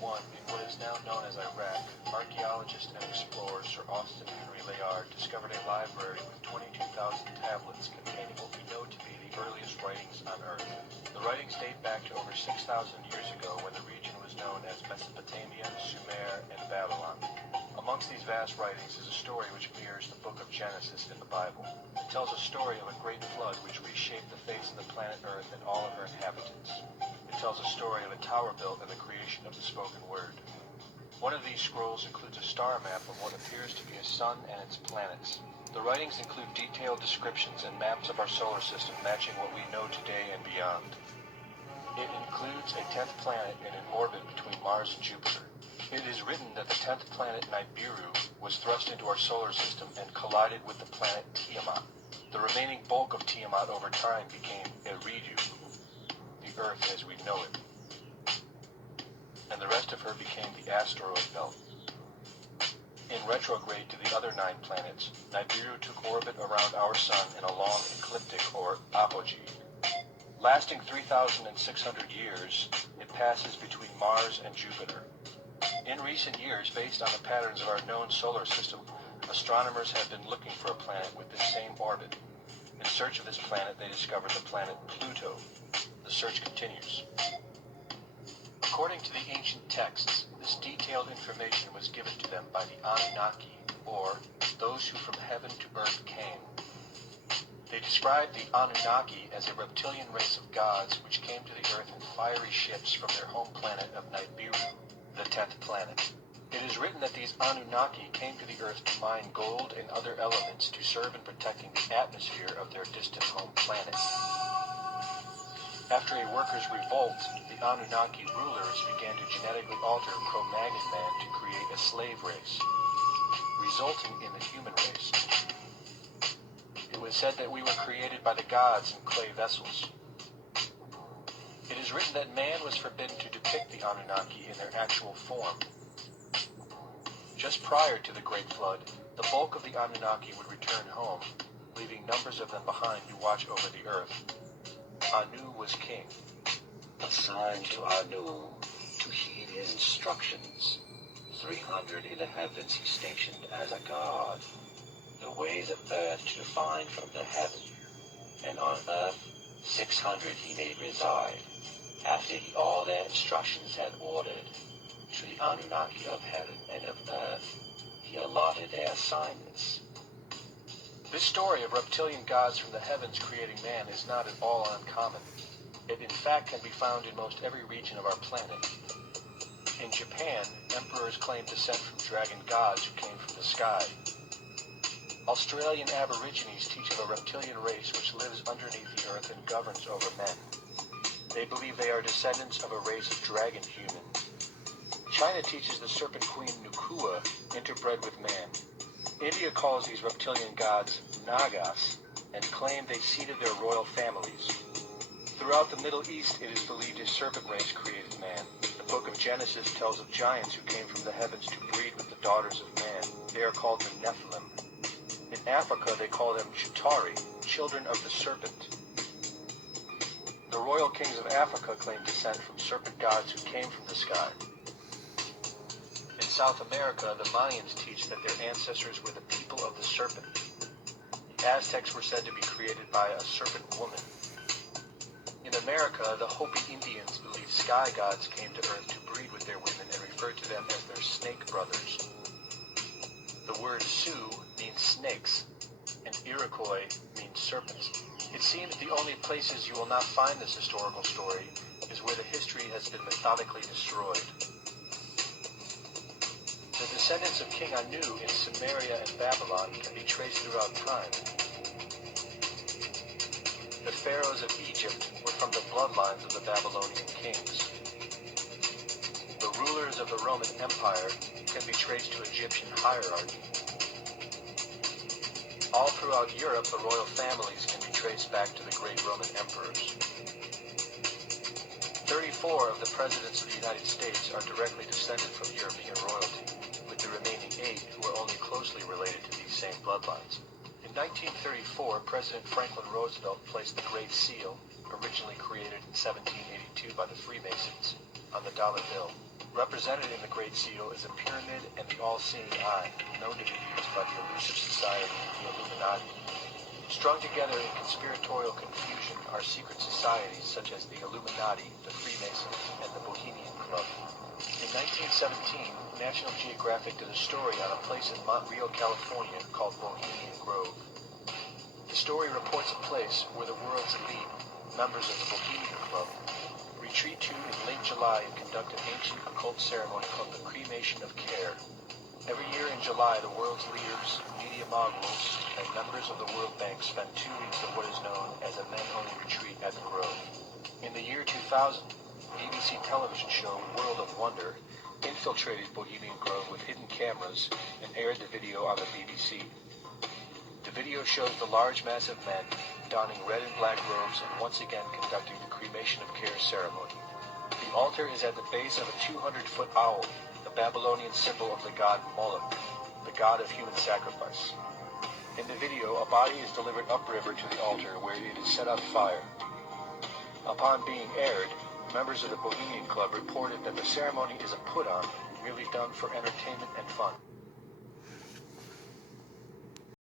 in what is now known as Iraq, archaeologist and explorer Sir Austin Henry Layard discovered a library with 22,000 tablets containing what we know to be the earliest writings on Earth. The writings date back to over 6,000 years ago when the region was known as Mesopotamia, Sumer, and Babylon. Amongst these vast writings is a story which mirrors the book of Genesis in the Bible. It tells a story of a great flood which reshaped the face of the planet Earth and all of her inhabitants. It tells a story of a tower built and the creation of the spoken word. One of these scrolls includes a star map of what appears to be a sun and its planets. The writings include detailed descriptions and maps of our solar system matching what we know today and beyond. It includes a 10th planet in an orbit between Mars and Jupiter. It is written that the 10th planet Nibiru was thrust into our solar system and collided with the planet Tiamat. The remaining bulk of Tiamat over time became Eridu, the Earth as we know it, and the rest of her became the asteroid belt. In retrograde to the other 9 planets, Nibiru took orbit around our Sun in a long ecliptic or apogee. Lasting 3,600 years, it passes between Mars and Jupiter. In recent years, based on the patterns of our known solar system, astronomers have been looking for a planet with this same orbit. In search of this planet, they discovered the planet Pluto. The search continues. According to the ancient texts, this detailed information was given to them by the Anunnaki, or those who from heaven to earth came. They described the Anunnaki as a reptilian race of gods which came to the earth in fiery ships from their home planet of Nibiru, the 10th planet. It is written that these Anunnaki came to the earth to mine gold and other elements to serve in protecting the atmosphere of their distant home planet. After a workers' revolt, the Anunnaki rulers began to genetically alter Cro-Magnon man to create a slave race, resulting in the human race. It was said that we were created by the gods in clay vessels. It is written that man was forbidden to depict the Anunnaki in their actual form. Just prior to the Great Flood, the bulk of the Anunnaki would return home, leaving numbers of them behind to watch over the earth. Anu was king. Assigned to Anu to heed his instructions. 300 in the heavens he stationed as a god. The ways of earth to find from the heaven, and on earth 600 he made reside. After all their instructions had ordered, to the Anunnaki of heaven and of earth, he allotted their assignments. This story of reptilian gods from the heavens creating man is not at all uncommon. It in fact can be found in most every region of our planet. In Japan, emperors claim descent from dragon gods who came from the sky. Australian Aborigines teach of a reptilian race which lives underneath the earth and governs over men. They believe they are descendants of a race of dragon humans. China teaches the serpent queen Nukua interbred with man. India calls these reptilian gods Nagas and claim they seeded their royal families. Throughout the Middle East, it is believed a serpent race created man. The book of Genesis tells of giants who came from the heavens to breed with the daughters of man. They are called the Nephilim. In Africa, they call them Chitauri, children of the serpent. The royal kings of Africa claim descent from serpent gods who came from the sky. In South America, the Mayans teach that their ancestors were the people of the serpent. The Aztecs were said to be created by a serpent woman. In America, the Hopi Indians believe sky gods came to earth to breed with their women and referred to them as their snake brothers. The word Sioux means snakes, and Iroquois means serpents. It seems the only places you will not find this historical story is where the history has been methodically destroyed. The descendants of King Anu in Sumeria and Babylon can be traced throughout time. The pharaohs of Egypt were from the bloodlines of the Babylonian kings. The rulers of the Roman Empire can be traced to Egyptian hierarchy. All throughout Europe, the royal families can be traced back to the great Roman emperors. 34 of the presidents of the United States are directly descended from European royalty, with the remaining 8 who are only closely related to these same bloodlines. In 1934, President Franklin Roosevelt placed the Great Seal, originally created in 1782 by the Freemasons, on the dollar bill. Represented in the Great Seal is a pyramid and the all-seeing eye, known to be used by the elusive society, the Illuminati. Strung together in conspiratorial confusion are secret societies such as the Illuminati, the Freemasons, and the Bohemian Club. In 1917, National Geographic did a story on a place in Montreal, California called Bohemian Grove. The story reports a place where the world's elite, members of the Bohemian Club, retreat to in late July and conduct an ancient occult ceremony called the Cremation of Care. Every year in July, the world's leaders, media moguls, and members of the World Bank spend 2 weeks of what is known as a men-only retreat at the Grove. In the year 2000, BBC television show World of Wonder infiltrated Bohemian Grove with hidden cameras and aired the video on the BBC. The video shows the large mass of men donning red and black robes and once again conducting the Cremation of Care ceremony. The altar is at the base of a 200-foot owl, the Babylonian symbol of the god Moloch, the god of human sacrifice. In the video, a body is delivered upriver to the altar where it is set on fire. Upon being aired, members of the Bohemian Club reported that the ceremony is a put-on, merely done for entertainment and fun.